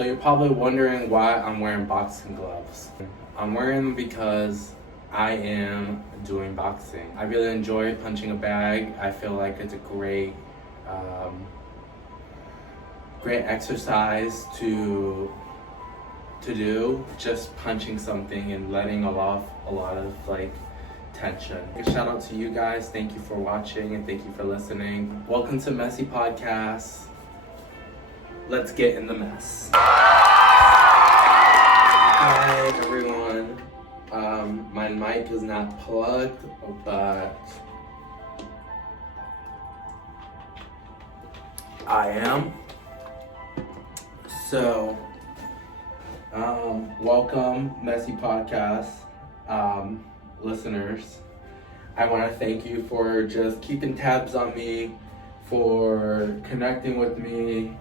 So you're probably wondering why I'm wearing boxing gloves. I'm wearing them because I am doing boxing. I really enjoy punching a bag. I feel like it's a great exercise to do, just punching something and letting off a lot of tension. Shout out to you guys. Thank you for watching and thank you for listening. Welcome to Messy Podcast. Let's get in the mess. Hi everyone. My mic is not plugged, but I am. So, welcome Messy Podcast listeners. I want to thank you for just keeping tabs on me, for connecting with me,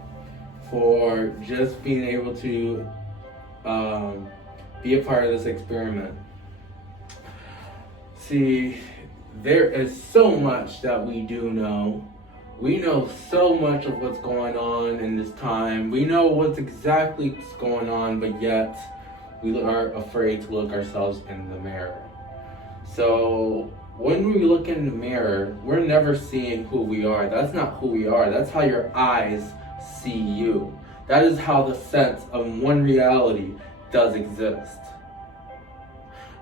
for just being able to be a part of this experiment. See, there is so much that we do know. We know so much of what's going on in this time. We know what's going on, but yet we are afraid to look ourselves in the mirror. So when we look in the mirror, we're never seeing who we are. That's not who we are. That's how your eyes see you. That is how the sense of one reality does exist.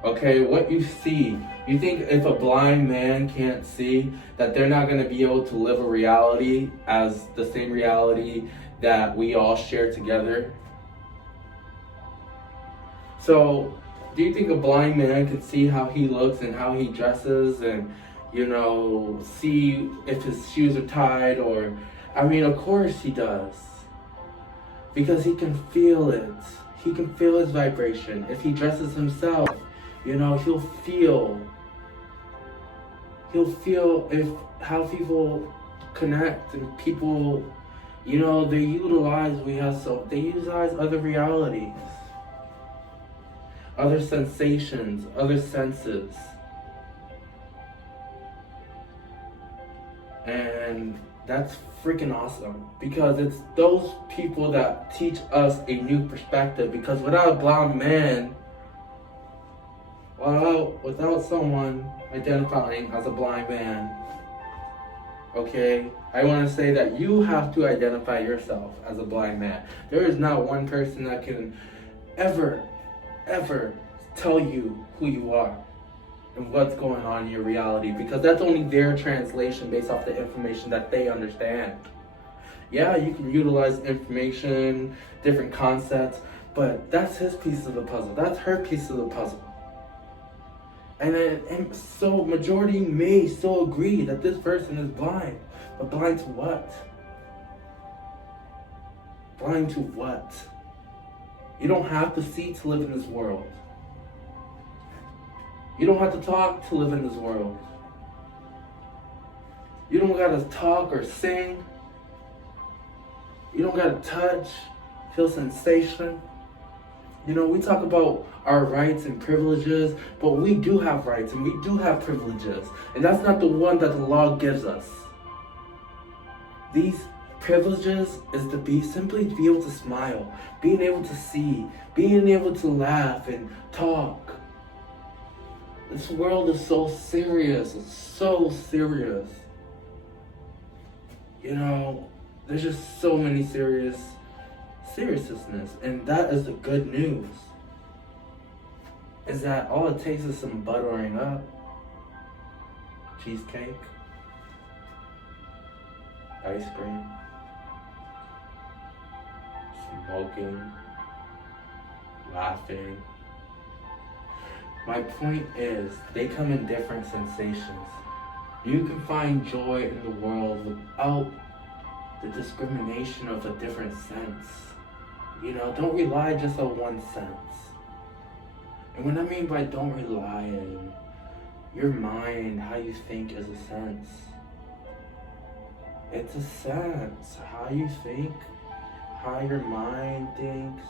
Okay, what you see, you think if a blind man can't see, that they're not going to be able to live a reality as the same reality that we all share together? So, do you think a blind man can see how he looks and how he dresses and, see if his shoes are tied or, of course he does. Because he can feel it. He can feel his vibration. If he dresses himself, he'll feel if how people connect and people, they utilize other realities, other sensations, other senses. And that's freaking awesome because it's those people that teach us a new perspective. Because without a blind man, without someone identifying as a blind man, okay, I want to say that you have to identify yourself as a blind man. There is not one person that can ever tell you who you are and what's going on in your reality, because that's only their translation based off the information that they understand. Yeah, you can utilize information, different concepts, but that's his piece of the puzzle. That's her piece of the puzzle. And so majority may so agree that this person is blind. But blind to what? Blind to what? You don't have to see to live in this world. You don't have to talk to live in this world. You don't gotta talk or sing. You don't gotta touch, feel sensation. We talk about our rights and privileges, but we do have rights and we do have privileges. And that's not the one that the law gives us. These privileges is to simply be able to smile, being able to see, being able to laugh and talk. This world is so serious. It's so serious. There's just so many seriousness. And that is the good news. Is that all it takes is some buttering up, cheesecake, ice cream, smoking, laughing. My point is, they come in different sensations. You can find joy in the world without the discrimination of a different sense. Don't rely just on one sense. And what I mean by don't rely on your mind, how you think is a sense. It's a sense. How you think, how your mind thinks,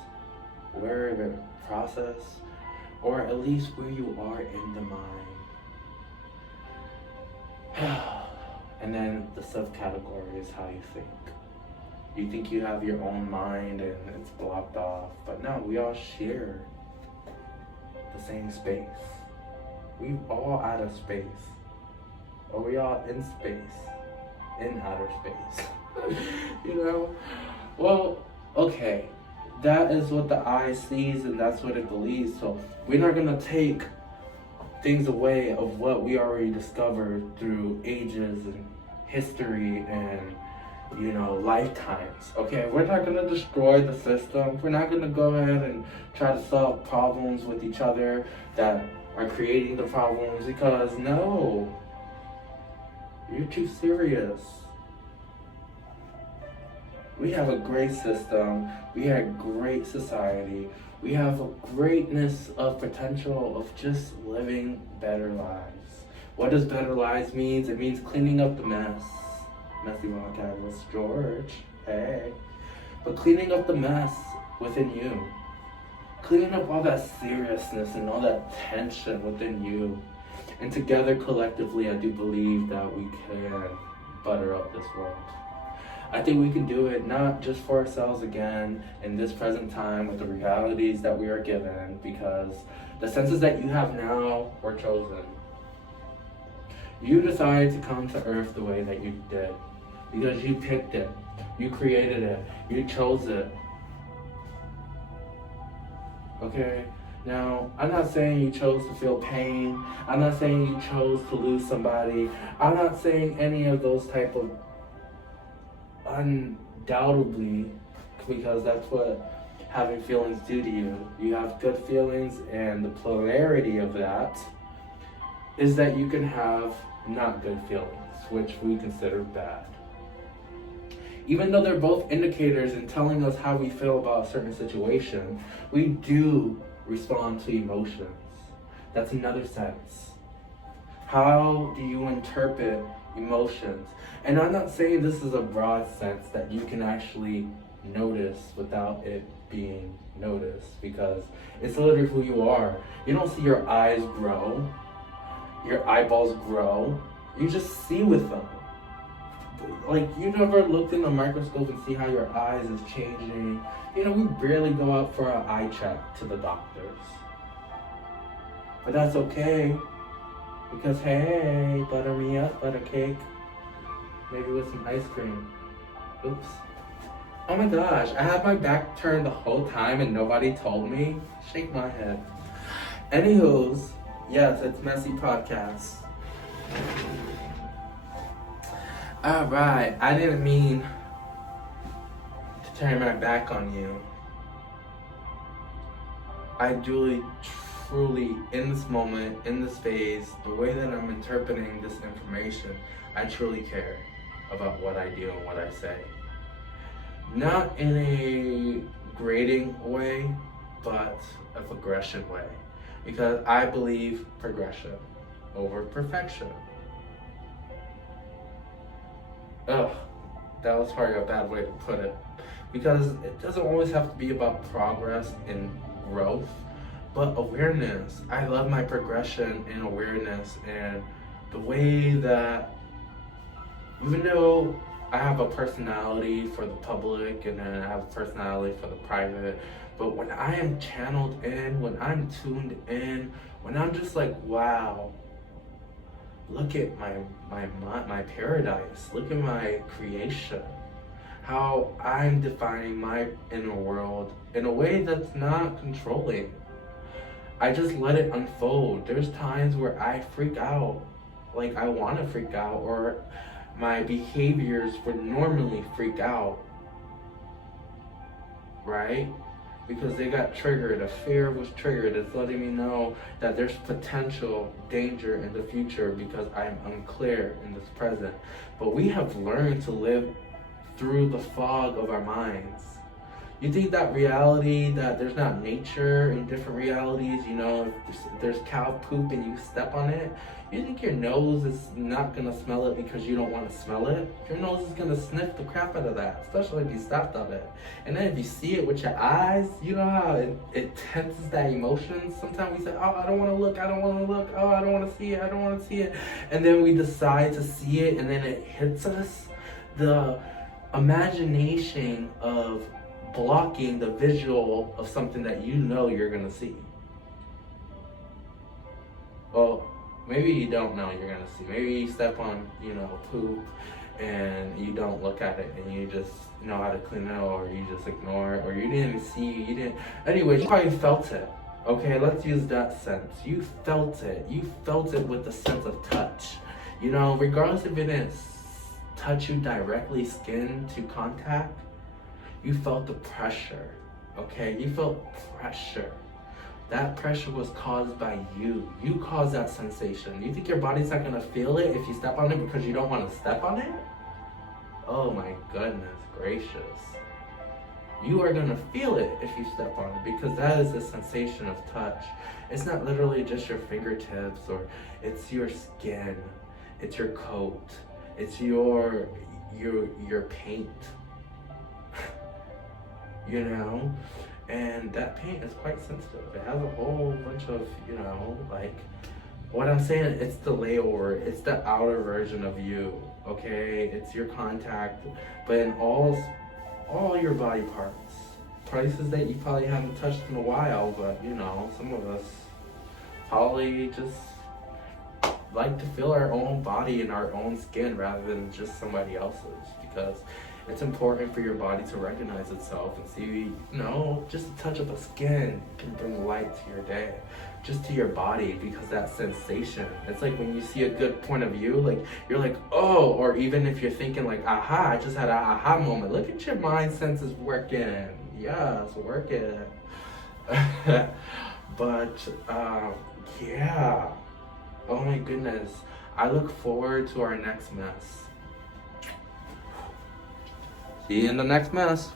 where the process, or at least where you are in the mind. And then the subcategory is how you think. You think you have your own mind and it's blocked off. But no, we all share the same space. We all out of space. Or we all in space. In outer space. You know? Well, okay. That is what the eye sees and that's what it believes. So we're not gonna take things away of what we already discovered through ages and history and lifetimes. Okay, we're not gonna destroy the system. We're not gonna go ahead and try to solve problems with each other that are creating the problems, because no, you're too serious. We have a great system. We have great society. We have a greatness of potential of just living better lives. What does better lives mean? It means cleaning up the mess. Messy Ron Catalyst George, hey. But cleaning up the mess within you. Cleaning up all that seriousness and all that tension within you. And together, collectively, I do believe that we can butter up this world. I think we can do it not just for ourselves again in this present time with the realities that we are given, because the senses that you have now were chosen. You decided to come to Earth the way that you did because you picked it, you created it, you chose it. Okay? Now, I'm not saying you chose to feel pain. I'm not saying you chose to lose somebody. I'm not saying any of those type of undoubtedly, because that's what having feelings do to you. You have good feelings, and the polarity of that is that you can have not good feelings, which we consider bad. Even though they're both indicators in telling us how we feel about a certain situation, we do respond to emotions. That's another sense. How do you interpret emotions? And I'm not saying this is a broad sense that you can actually notice without it being noticed, because it's literally who you are. You don't see your eyes grow, your eyeballs grow, you just see with them. Like, you never looked in a microscope and see how your eyes is changing. We barely go out for an eye check to the doctors. But that's okay, because hey, butter me up, butter cake. Maybe with some ice cream. Oops. Oh my gosh, I had my back turned the whole time and nobody told me. Shake my head. Anywho's, yes, it's Messy Podcast. Alright, I didn't mean to turn my back on you. I truly, in this moment, in this phase, the way that I'm interpreting this information, I truly care about what I do and what I say. Not in a grading way, but a progression way. Because I believe progression over perfection. Ugh, that was probably a bad way to put it. Because it doesn't always have to be about progress and growth, but awareness. I love my progression and awareness, and the way that, even though I have a personality for the public and then I have a personality for the private, but when I am channeled in, when I'm tuned in, when I'm just like, wow, look at my paradise, look at my creation, how I'm defining my inner world in a way that's not controlling. I just let it unfold. There's times where I freak out, like I want to freak out, or my behaviors would normally freak out, right? Because they got triggered, a fear was triggered. It's letting me know that there's potential danger in the future because I'm unclear in this present. But we have learned to live through the fog of our minds. You think that reality, that there's not nature in different realities, if there's cow poop and you step on it, you think your nose is not gonna smell it because you don't want to smell it? Your nose is gonna sniff the crap out of that, especially if you stepped on it. And then if you see it with your eyes, you know how it tenses that emotion? Sometimes we say, oh, I don't want to look, I don't want to look, oh, I don't want to see it, I don't want to see it. And then we decide to see it and then it hits us. imagination of blocking the visual of something that you know you're gonna see. Well, maybe you don't know you're gonna see. Maybe you step on, poop and you don't look at it and you just know how to clean it, or you just ignore it, or you didn't even see, you didn't. Anyway, you probably felt it. Okay, let's use that sense. You felt it. You felt it with the sense of touch. Regardless if it didn't touch you directly, skin to contact, you felt the pressure. Okay, you felt pressure. That pressure was caused by you. You caused that sensation. You think your body's not gonna feel it if you step on it because you don't want to step on it? Oh my goodness gracious. You are gonna feel it if you step on it, because that is the sensation of touch. It's not literally just your fingertips, or it's your skin, it's your coat, it's your paint. And that paint is quite sensitive. It has a whole bunch of, what I'm saying, it's the layover, it's the outer version of you, okay? It's your contact, but in all your body parts, places that you probably haven't touched in a while, but some of us probably just like to feel our own body and our own skin rather than just somebody else's, because it's important for your body to recognize itself and see, just a touch of the skin can bring light to your day, just to your body, because that sensation. It's like when you see a good point of view, like you're like, oh, or even if you're thinking like, aha, I just had an aha moment. Look at your mind senses working. Yes, work it. But, yeah. Oh my goodness. I look forward to our next mess. See you in the next mess.